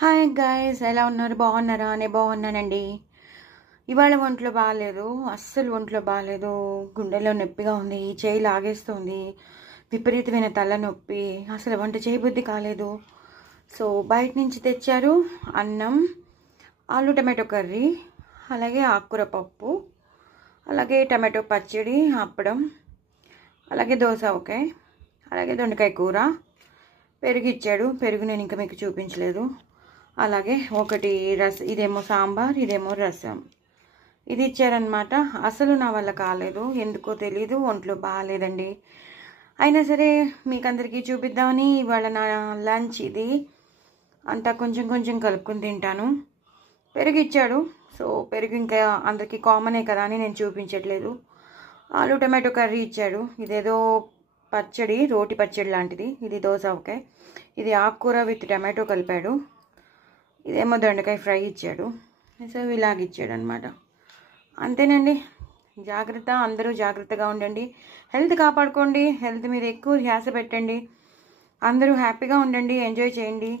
Hi guys, ఎలా ఉన్నారు? బాగున్నారా? నేను బాగున్నానండి. ఇవాళ ఒంట్లో బాగాలేదు, అస్సలు ఒంట్లో బాగాలేదు. గుండెలో నొప్పిగా ఉంది, చేయి లాగేస్తుంది, విపరీతమైన తలనొప్పి, అసలు వంట చేయబుద్ధి కాలేదు. సో బయట నుంచి తెచ్చారు అన్నం, ఆలు టమాటో కర్రీ, అలాగే ఆకుకూర పప్పు, అలాగే టమాటో పచ్చడి, అప్పడం, అలాగే దోస ఒకే, అలాగే దొండకాయ కూర, పెరుగు ఇచ్చాడు. పెరుగు నేను ఇంకా మీకు చూపించలేదు. అలాగే ఒకటి ఇదేమో సాంబార్, ఇదేమో రసం, ఇది ఇచ్చారనమాట. అసలు నా వల్ల కాలేదు, ఎందుకో తెలీదు, ఒంట్లో బాగాలేదండి. అయినా సరే మీకు అందరికీ చూపిద్దామని ఇవాళ నా లంచ్ ఇది. అంతా కొంచెం కొంచెం కలుపుకుని తింటాను. పెరుగు ఇచ్చాడు, సో పెరుగు ఇంకా అందరికీ కామనే కదా అని నేను చూపించట్లేదు. ఆలు టమాటో కర్రీ ఇచ్చాడు, ఇదేదో పచ్చడి, రోటి పచ్చడి లాంటిది. ఇది దోస ఒకే, ఇది ఆకుకూర విత్ టమాటో కలిపాడు. ఇదేమో దొండకాయ ఫ్రై ఇచ్చాడు. సో ఇలాగిచ్చాడు అనమాట. అంతేనండి. జాగ్రత్త, అందరూ జాగ్రత్తగా ఉండండి, హెల్త్ కాపాడుకోండి, హెల్త్ మీద ఎక్కువ ధ్యాస పెట్టండి, అందరూ హ్యాపీగా ఉండండి, ఎంజాయ్ చేయండి.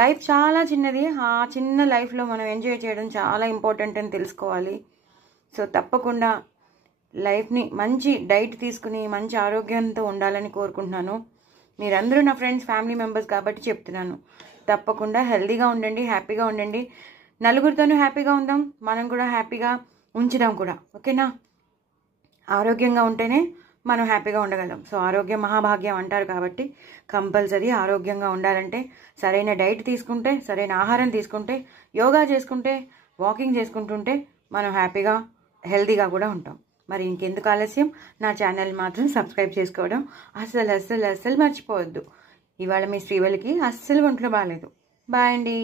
లైఫ్ చాలా చిన్నది, ఆ చిన్న లైఫ్లో మనం ఎంజాయ్ చేయడం చాలా ఇంపార్టెంట్ అని తెలుసుకోవాలి. సో తప్పకుండా లైఫ్ని మంచి డైట్ తీసుకుని మంచి ఆరోగ్యంతో ఉండాలని కోరుకుంటున్నాను. మీరందరూ నా ఫ్రెండ్స్, ఫ్యామిలీ మెంబర్స్ కాబట్టి చెప్తున్నాను. తప్పకుండా హెల్తీగా ఉండండి, హ్యాపీగా ఉండండి, నలుగురితోనూ హ్యాపీగా ఉందాం, మనం కూడా హ్యాపీగా ఉంచుదాం కూడా, ఓకేనా? ఆరోగ్యంగా ఉంటేనే మనం హ్యాపీగా ఉండగలం. సో ఆరోగ్యం మహాభాగ్యం అంటారు కాబట్టి కంపల్సరీ ఆరోగ్యంగా ఉండాలంటే సరైన డైట్ తీసుకుంటే, సరైన ఆహారం తీసుకుంటే, యోగా చేసుకుంటే, వాకింగ్ చేసుకుంటుంటే మనం హ్యాపీగా హెల్తీగా కూడా ఉంటాం. మరి ఇంకెందుకు ఆలస్యం, నా ఛానల్ మాత్రం సబ్స్క్రైబ్ చేసుకోవడం అస్సలు అస్సలు అస్సలు మర్చిపోవద్దు. ఇవాళ మీ శ్రీవల్లికి అస్సలు ఒంట్లో బాగాలేదు. బాయ్ అండి.